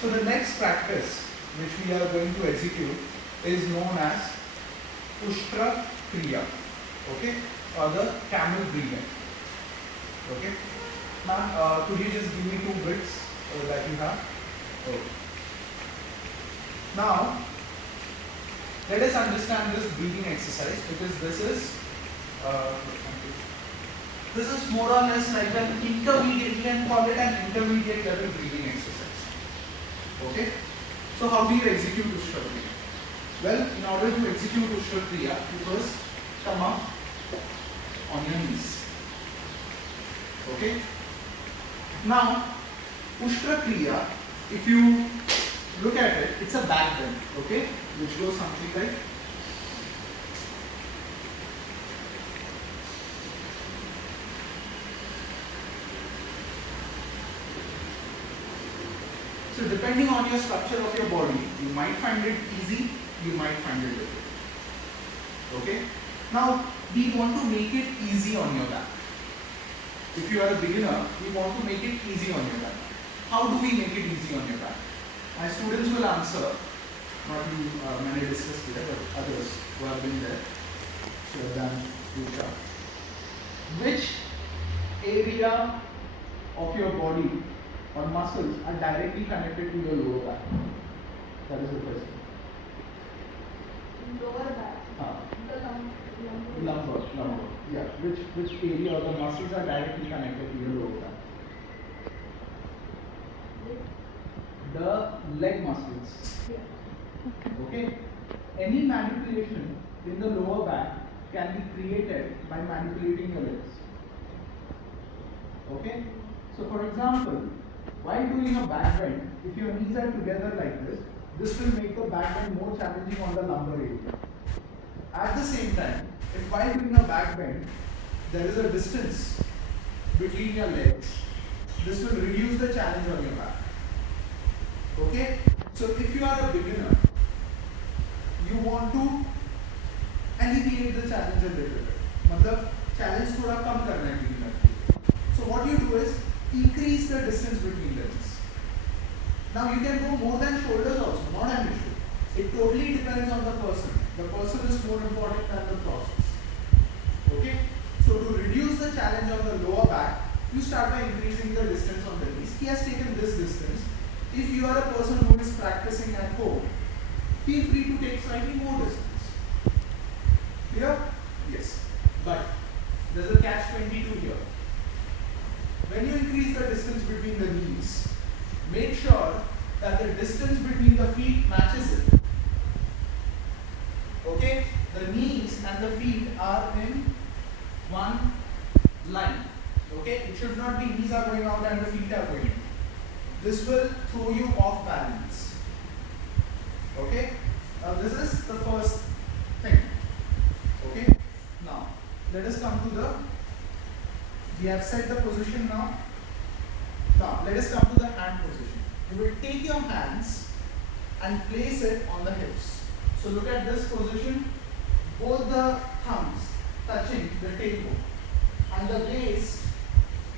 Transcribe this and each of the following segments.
So the next practice which we are going to execute is known as Ushtra Kriya, okay, or the camel breathing. Okay. Ma'am, could you just give me 2 bits that you have? Okay. Now, let us understand this breathing exercise because uh, this is more or less like an intermediate, you can call it an intermediate level breathing exercise. Okay. So how do you execute Ushtra Kriya? Well, in order to execute Ushtra Kriya, you first come up on your knees. Okay. Now, Ushtra Kriya, if you look at it, it's a back bend, okay, which goes something like. So depending on your structure of your body, you might find it easy, you might find it difficult. Okay. Now, we want to make it easy on your back. If you are a beginner, we want to make it easy on your back. How do we make it easy on your back? My students will answer, not you, many discussed here, but others who have been there. So then, which area of your body or muscles are directly connected to your lower back? That is the question. Lower back. The lumbar. Lumbar. Yeah. Which area of the muscles are directly connected to your lower back? The leg muscles. Yeah. Okay. Any manipulation in the lower back can be created by manipulating your legs. Okay. So for example, while doing a back bend, if your knees are together like this will make the back bend more challenging on the lumbar area. At the same time, if while doing a back bend, there is a distance between your legs, this will reduce the challenge on your back. Okay? So if you are a beginner, you want to alleviate the challenge a little bit. मतलब challenge थोड़ा कम करना है beginner के लिए. So what you do is increase the distance between legs. Now you can go more than shoulders also, not an issue. It totally depends on the person. The person is more important than the process. Okay? So to reduce the challenge on the lower back, you start by increasing the distance on the knees. He has taken this distance. If you are a person who is practicing at home, feel free to take slightly more distance. Clear? Yes. But there's a catch-22 here. When you increase the distance between the knees, make sure that the distance between the feet matches it. Okay? The knees and the feet are in one line. Okay? It should not be knees are going out and the feet are going in. This will throw you off balance. Okay? Now this is the first thing. Okay? Now, let us come to the, we have set the position now. Now, let us come to the hand position. You will take your hands and place it on the hips. So look at this position, both the thumbs touching the tailbone and the waist,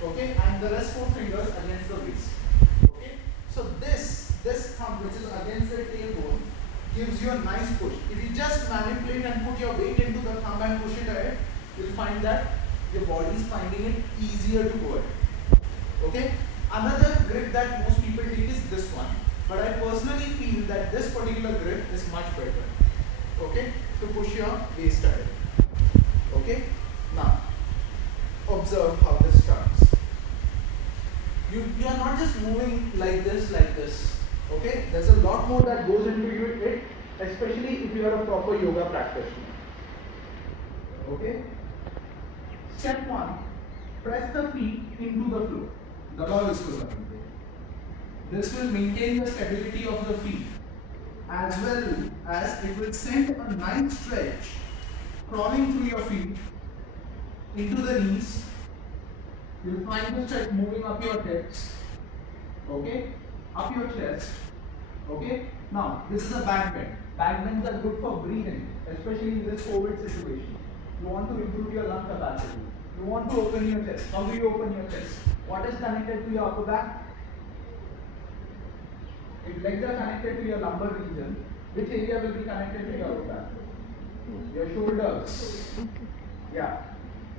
okay, and the rest 4 fingers against the waist. Okay, so this thumb which is against the tailbone gives you a nice push. If you just manipulate and put your weight into the thumb and push it ahead, you'll find that your body is finding it easier to go ahead. Okay, another grip that most people take is this one. But I personally feel that this particular grip is much better. Okay, to push your waist ahead. Okay, now observe how this starts. You are not just moving like this. Okay, there's a lot more that goes into it, especially if you are a proper yoga practitioner. Okay. Step 1, press the feet into the floor. दबाओ इसको ज़मीन पे. This will maintain the stability of the feet, as well as it will send a nice stretch crawling through your feet into the knees. You'll find the stretch moving up your hips, okay, up your chest, okay. Now, this is a back bend. Back bends are good for breathing, especially in this COVID situation. You want to improve your lung capacity. You want to open your chest. How do you open your chest? What is connected to your upper back? If legs are connected to your lumbar region, which area will be connected to your upper back? Your shoulders. Yeah.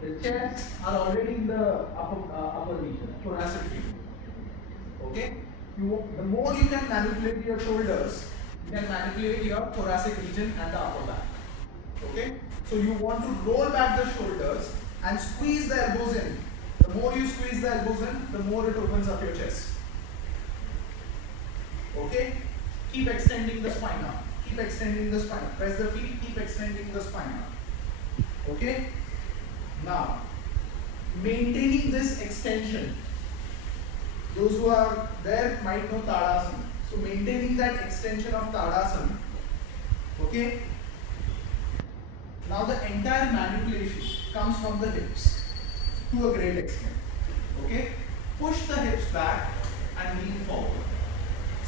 The chest are already in the upper region, thoracic region. Okay? The more you can manipulate your shoulders, you can manipulate your thoracic region and the upper back. Okay? So you want to roll back the shoulders and squeeze the elbows in. The more you squeeze the elbows in, the more it opens up your chest. Okay? Keep extending the spine out. Keep extending the spine. Press the feet, keep extending the spine out. Okay? Now, maintaining this extension. Those who are there might know Tadasana. So maintaining that extension of Tadasana. Okay? Now the entire manipulation comes from the hips to a great extent. Okay? Push the hips back and lean forward.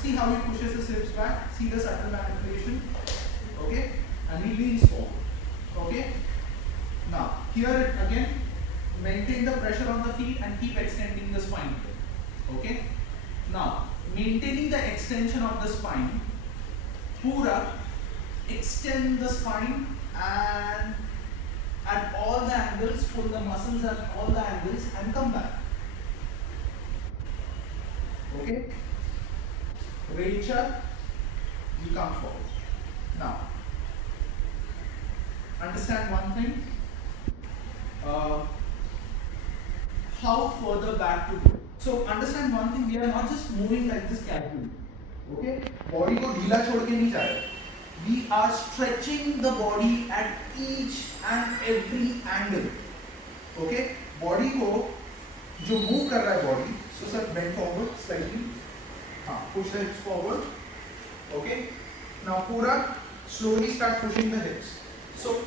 See how he pushes his hips back? See the subtle manipulation? Okay? And he leans forward. Okay? Now, here it again, maintain the pressure on the feet and keep extending the spine. Okay? Now, maintaining the extension of the spine, pura, extend the spine and at all the angles, pull the muscles at all the angles and come back. Okay? Reach up, you come forward. Now, understand one thing. How further back to do it. So understand one thing, we are not just moving like this casually. Okay? Body को ढीला छोड़ के नहीं जा रहे. We are stretching the body at each and every angle. Okay? Body को जो move कर रहा है body, so sir bend forward slightly. Push the hips forward. Okay? Now pura slowly start pushing the hips. So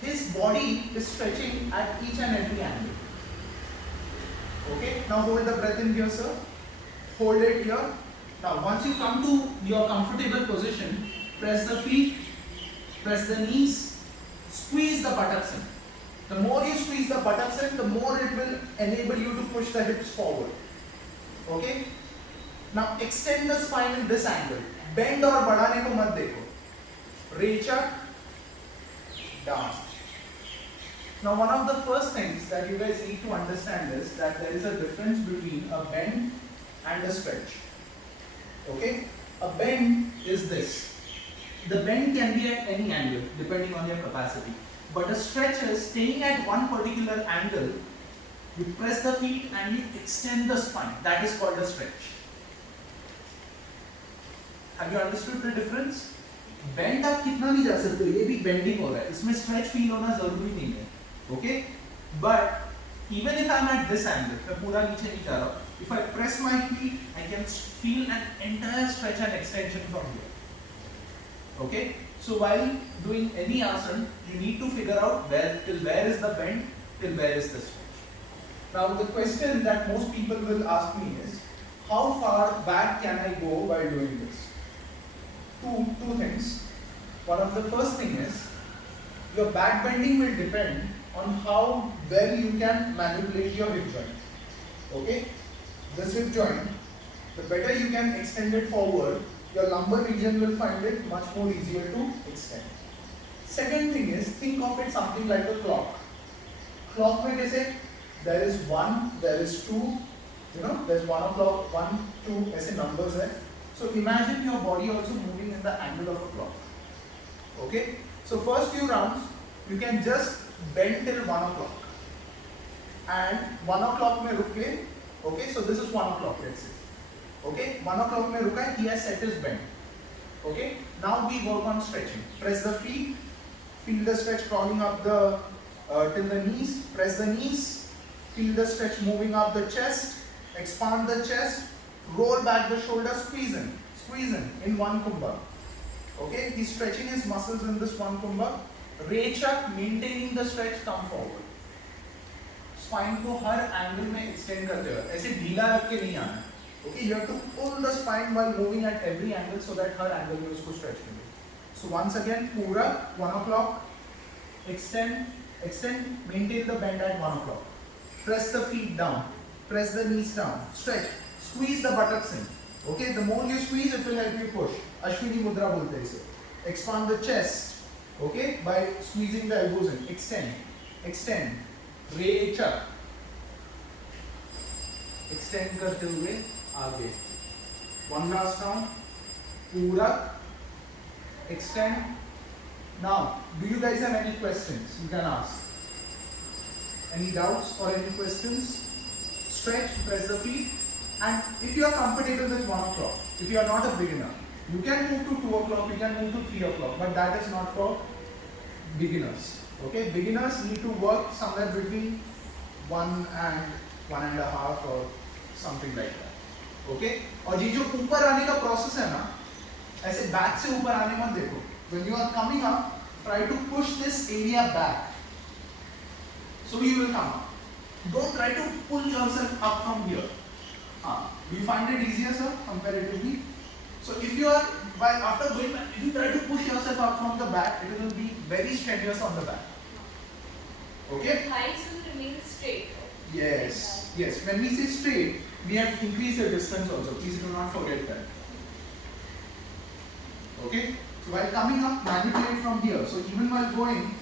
his body is stretching at each and every angle. Okay? Now hold the breath in here, sir. Hold it here. Now once you come to your comfortable position, press the feet, press the knees, squeeze the buttocks in. The more you squeeze the buttocks in, the more it will enable you to push the hips forward. Okay? Now extend the spine in this angle. Bend और बढ़ाने को मत देखो. Reach up, down. Now one of the first things that you guys need to understand is that there is a difference between a bend and a stretch. Okay? A bend is this. The bend can be at any angle depending on your capacity. But a stretch is staying at one particular angle. You press the feet and you extend the spine. That is called a stretch. Have you understood the difference? Bend आप कितना भी जा सकते हो, ये भी bending हो रहा है. इसमें stretch feel होना जरूरी नहीं है. Okay? But even if I'm at this angle, मैं पूरा नीचे नहीं जा रहा हूँ. If I press my feet, I can feel an entire stretch and extension from here. Okay? So while doing any asana, you need to figure out till where is the bend, till where is the stretch. Now the question that most people will ask me is, how far back can I go while doing this? Two things. One of the first thing is, your back bending will depend on how well you can manipulate your hip joint. Okay? This hip joint, the better you can extend it forward, your lumbar region will find it much more easier to extend. Second thing is, think of it something like a clock. Clock में कैसे? There is 1, there is 2, there's 1 o'clock, 1, 2, ऐसे numbers है. So imagine your body also moving in the angle of a clock. Okay? So first few rounds, you can just bend till 1 o'clock. And 1 o'clock में रुक के, okay, so this is 1 o'clock, let's say. Okay, 1 o'clock में रुका है, he has set his bend. Okay, now we work on stretching. Press the feet, feel the stretch crawling up till the knees, press the knees, feel the stretch moving up the chest, expand the chest, roll back the shoulders, squeeze in one kumbha. Okay, he's stretching his muscles in this one kumbha. Reach up, maintaining the stretch, come forward. Spine को हर angle में extend करते हो, ऐसे ढीला रख के नहीं आना. Okay, you have to pull the spine while moving at every angle so that her angle में उसको stretch मिले. So once again, पूरा 1 o'clock, extend, maintain the bend at 1 o'clock. Press the feet down, press the knees down, stretch, squeeze the buttocks in. Okay, the more you squeeze, it will help you push. Ashwini Mudra bolte hai ise. Expand the chest. Okay, by squeezing the elbows in. Extend. Recha. Extend करते हुए आगे. One last round. Purak. Extend. Now, do you guys have any questions? You can ask. Any doubts or any questions? Stretch, press the feet. And if you are comfortable with 1 o'clock, if you are not a beginner, you can move to 2 o'clock, you can move to 3 o'clock, but that is not for beginners. Okay, beginners need to work somewhere between 1 and 1.5 or something like that. Okay, और ये जो ऊपर आने का process है ना, ऐसे back से ऊपर आने मत देखो. When you are coming up, try to push this area back. So you will come up. Don't try to pull yourself up from here. Do you find it easier, sir, comparatively? So if you are, after going back, if you try to push yourself up from the back, it will be very strenuous on the back. Okay? Thighs will remain straight. Yes. When we say straight, we have to increase the distance also. Please do not forget that. Okay? So while coming up, manipulate from here. So even while going,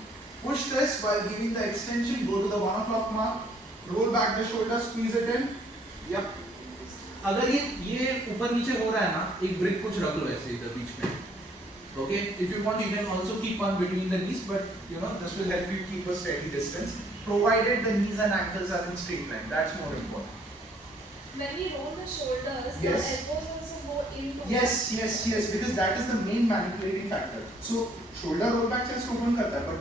push this while giving the extension, go to the 1 o'clock mark, roll back the shoulders, squeeze it in. Yep. अगर ये ऊपर नीचे हो रहा है ना, एक brick कुछ रख लो ऐसे इधर बीच में. Okay, if you want, you can also keep one between the knees, but you know this will help you keep a steady distance, provided the knees and ankles are in straight line. That's more important. When we roll the shoulders, Yes. the elbows also go into. Yes, because that is the main manipulating factor. So shoulder roll back chest open करता है, but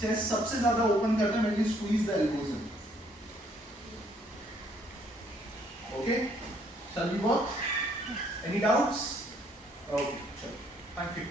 chest सबसे ज़्यादा open करता है when you squeeze the elbows in. Okay. Shall we work? Any doubts? Okay, sure. Thank you.